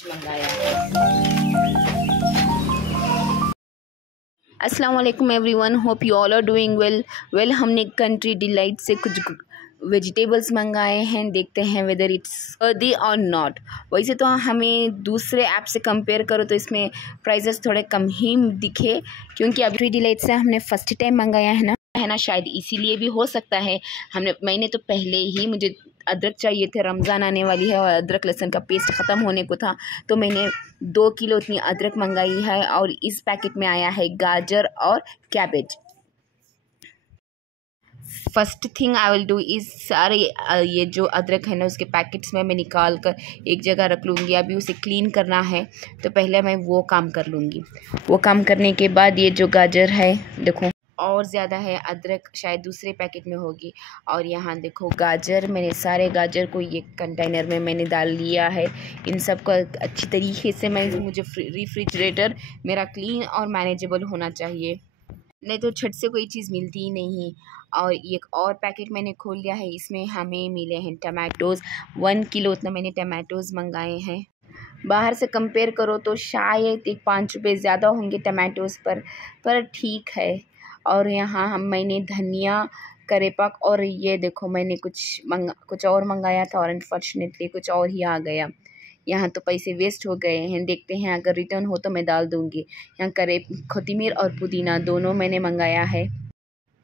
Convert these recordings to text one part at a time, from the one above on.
कुछ मंगाया है। अस्सलाम वालेकुम everyone, hope you all are doing well. हमने कंट्री डिलाइट से कुछ वेजिटेबल्स मंगाए हैं, देखते हैं वेदर इट्स वर्दी और नॉट। वैसे तो हमें दूसरे ऐप से कंपेयर करो तो इसमें प्राइसेस थोड़े कम ही दिखे, क्योंकि अभी कंट्री डिलाइट से हमने फर्स्ट टाइम मंगाया है ना, शायद इसीलिए भी हो सकता है। मैंने तो पहले ही, मुझे अदरक चाहिए थे, रमज़ान आने वाली है और अदरक लहसुन का पेस्ट ख़त्म होने को था, तो मैंने 2 किलो इतनी अदरक मंगाई है। और इस पैकेट में आया है गाजर और cabbage. First thing I will do is सारे ये जो अदरक है ना, उसके पैकेट्स में मैं निकाल कर एक जगह रख लूँगी। अभी उसे क्लीन करना है, तो पहले मैं वो काम कर लूँगी। वो काम करने के बाद ये जो गाजर है, देखो और ज़्यादा है, अदरक शायद दूसरे पैकेट में होगी। और यहाँ देखो गाजर, मैंने सारे गाजर को ये कंटेनर में मैंने डाल लिया है। इन सब को अच्छी तरीके से मुझे रेफ्रिजरेटर मेरा क्लीन और मैनेजेबल होना चाहिए, नहीं तो छट से कोई चीज़ मिलती ही नहीं। और एक और पैकेट मैंने खोल लिया है, इसमें हमें मिले हैं टमाटोज़। 1 किलो उतना मैंने टमाटोज़ मंगाए हैं। बाहर से कंपेयर करो तो शायद 5 रुपये ज़्यादा होंगे टमाटोज़ पर ठीक है। और यहाँ मैंने धनिया, करेपाक और ये देखो मैंने कुछ और मंगाया था और अनफॉर्चुनेटली कुछ और ही आ गया। यहाँ तो पैसे वेस्ट हो गए हैं। देखते हैं अगर रिटर्न हो तो मैं डाल दूँगी। यहाँ कोथिमीर और पुदीना दोनों मैंने मंगाया है।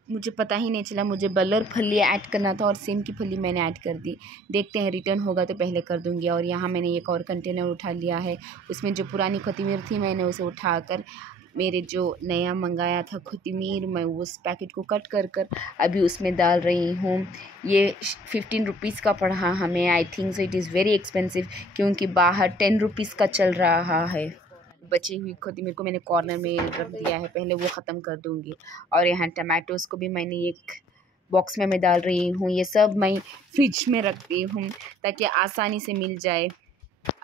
मुझे पता ही नहीं चला, मुझे बलर फली ऐड करना था और सेम की फली मैंने ऐड कर दी। देखते हैं रिटर्न होगा तो पहले कर दूँगी। और यहाँ मैंने एक और कंटेनर उठा लिया है, उसमें जो पुरानी कोथिमीर थी मैंने उसे उठाकर मेरे जो नया मंगाया था कोथिमीर, मैं उस पैकेट को कट कर अभी उसमें डाल रही हूँ। ये 15 रुपीज़ का पड़ा हमें, I think so it is very expensive, क्योंकि बाहर 10 रुपीज़ का चल रहा है। बची हुई कोथिमीर को मैंने कॉर्नर में रख दिया है, पहले वो ख़त्म कर दूँगी। और यहाँ टमाटोज़ को भी मैंने एक बॉक्स में मैं डाल रही हूँ। ये सब मैं फ्रिज में रखती हूँ ताकि आसानी से मिल जाए,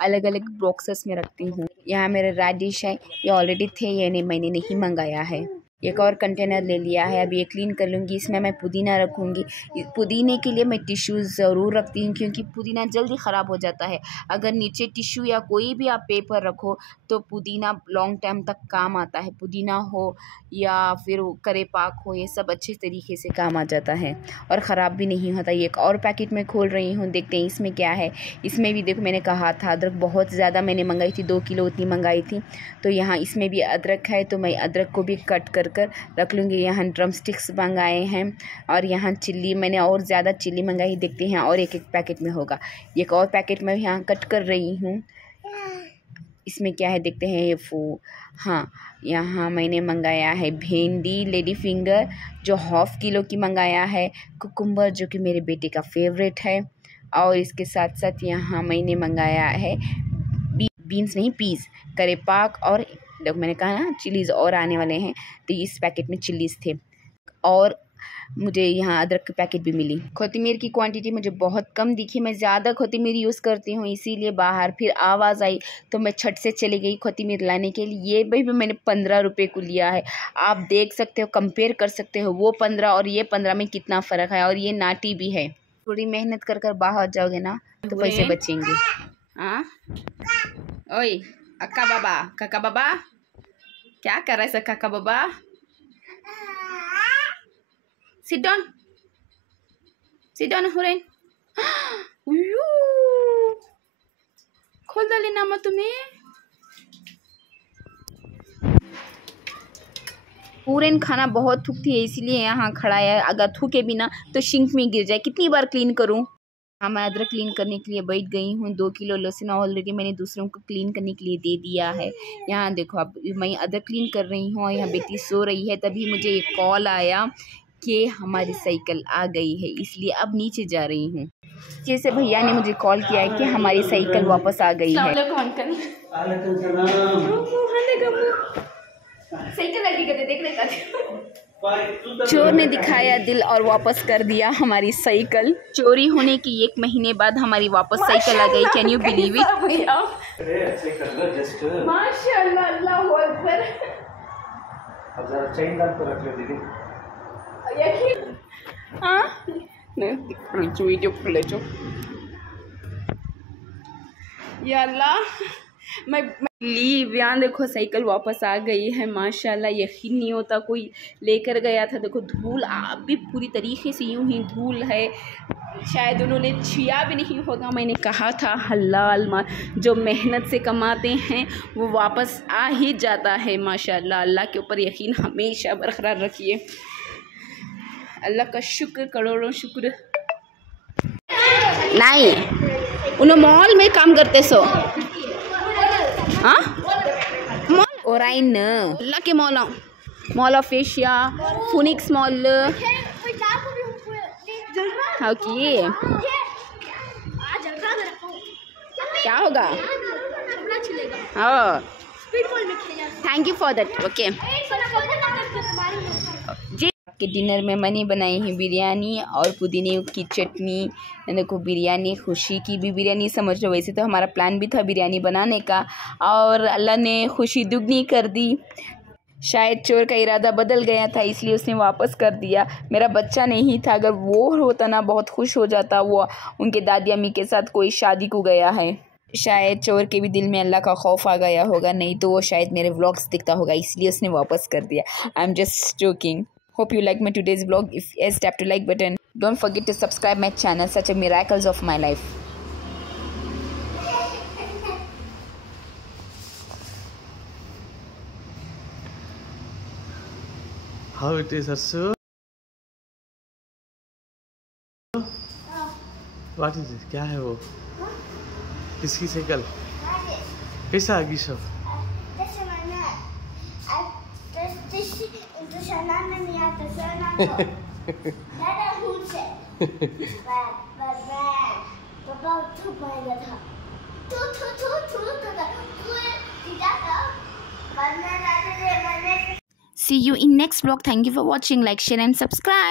अलग अलग बॉक्सेस में रखती हूँ। यहाँ मेरे रेडिश है, ये ऑलरेडी थे, ये नहीं मैंने नहीं मंगाया है। एक और कंटेनर ले लिया है, अभी ये क्लीन कर लूँगी। इसमें मैं पुदीना रखूँगी। पुदीने के लिए मैं टिश्यू ज़रूर रखती हूँ, क्योंकि पुदीना जल्दी ख़राब हो जाता है। अगर नीचे टिश्यू या कोई भी आप पेपर रखो तो पुदीना लॉन्ग टाइम तक काम आता है। पुदीना हो या फिर करेपाक हो, ये सब अच्छे तरीके से काम आ जाता है और ख़राब भी नहीं होता। ये एक और पैकेट में खोल रही हूँ, देखते हैं इसमें क्या है। इसमें भी देखो मैंने कहा था अदरक बहुत ज़्यादा मैंने मंगाई थी, 2 किलो उतनी मंगाई थी, तो यहाँ इसमें भी अदरक है, तो मैं अदरक को भी कट कर रख लूँगी। यहाँ ड्रम स्टिक्स मंगाए हैं और यहाँ चिल्ली, मैंने और ज़्यादा चिल्ली मंगाई। देखते हैं और एक पैकेट में होगा। एक और पैकेट में यहाँ कट कर रही हूँ, इसमें क्या है देखते हैं। ये हाँ, यहाँ मैंने मंगाया है भिंडी लेडी फिंगर जो 1/2 किलो की मंगाया है, कुकुम्बर जो कि मेरे बेटे का फेवरेट है, और इसके साथ साथ यहाँ मैंने मंगाया है बीन्स नहीं पीस, करेपाक, और देखो मैंने कहा ना चिलीज़ और आने वाले हैं, तो इस पैकेट में चिलीज़ थे। और मुझे यहाँ अदरक की पैकेट भी मिली। कोथिमीर की क्वांटिटी मुझे बहुत कम दिखी, मैं ज़्यादा कोथिमीर यूज़ करती हूँ, इसीलिए बाहर फिर आवाज़ आई तो मैं छट से चली गई कोथिमीर लाने के लिए। ये भी मैंने 15 रुपये को लिया है। आप देख सकते हो, कंपेयर कर सकते हो, वो 15 और ये 15 में कितना फ़र्क है। और ये नाटी भी है। थोड़ी मेहनत कर बाहर जाओगे ना तो पैसे बचेंगे। हाँ ओए अक्का बाबा, काका बाबा, क्या कर रहा है सर काका बाबा? Sit down Hurain. खोल डाले नामा तुम्हें। हुरैन खाना बहुत थूकती है, इसीलिए यहाँ खड़ा है। अगर थूके बिना तो सिंक में गिर जाए। कितनी बार क्लीन करूँ? हाँ, मैं अदरक क्लीन करने के लिए बैठ गई हूँ। 2 किलो लहसुन ऑलरेडी मैंने दूसरों को क्लीन करने के लिए दे दिया है। यहाँ देखो, अब मैं अदरक क्लीन कर रही हूँ और यहाँ बेटी सो रही है, तभी मुझे एक कॉल आया कि हमारी साइकिल आ गई है, इसलिए अब नीचे जा रही हूँ। जैसे भैया ने मुझे कॉल किया है कि हमारी साइकिल वापस आ गई है। साइकिल लगी कहते देखने का। चोर ने दिखाया दिल और वापस कर दिया हमारी साइकिल। चोरी होने की 1 महीने बाद हमारी वापस साइकिल आ गई। Can you believe it? माशाल्लाह, अल्लाहू अकबर। अब जरा चेन डाल कर रख ले दीदी। यकीन? हाँ, वीडियो खुले जो। या अल्लाह, मैं लीव यहाँ देखो साइकिल वापस आ गई है माशाल्लाह। यकीन नहीं होता, कोई लेकर गया था। देखो धूल अभी पूरी तरीके से यूं ही धूल है, शायद उन्होंने छिया भी नहीं होगा। मैंने कहा था हलाल माल जो मेहनत से कमाते हैं वो वापस आ ही जाता है माशाल्लाह। अल्लाह के ऊपर यकीन हमेशा बरकरार रखिए। अल्लाह का शुक्र, करोड़ों शुक्र। नहीं उन्हें मॉल में काम करते सो हाँ मॉल और आई न अल्लाह के mall of Asia, Phoenix mall. Okay क्या होगा? हाँ thank you for that. Okay जी के डिनर में मैंने बनाई है बिरयानी और पुदीने की चटनी। देखो बिरयानी, खुशी की भी बिरयानी समझ लो। वैसे तो हमारा प्लान भी था बिरयानी बनाने का और अल्लाह ने खुशी दुगनी कर दी। शायद चोर का इरादा बदल गया था इसलिए उसने वापस कर दिया। मेरा बच्चा नहीं था, अगर वो होता ना बहुत खुश हो जाता। वो उनके दादी अम्मी के साथ कोई शादी को गया है। शायद चोर के भी दिल में अल्लाह का खौफ आ गया होगा, नहीं तो वो शायद मेरे व्लॉग्स दिखता होगा इसलिए उसने वापस कर दिया। I am just joking. Hope you like my today's vlog. If yes, tap the like button. Don't forget to subscribe my channel. Such a miracles of my life. How it is, Arsu? What is it? क्या है वो? किसकी cycle? कैसा आगी सब? See you in next vlog. Thank you for watching. Like, share and subscribe.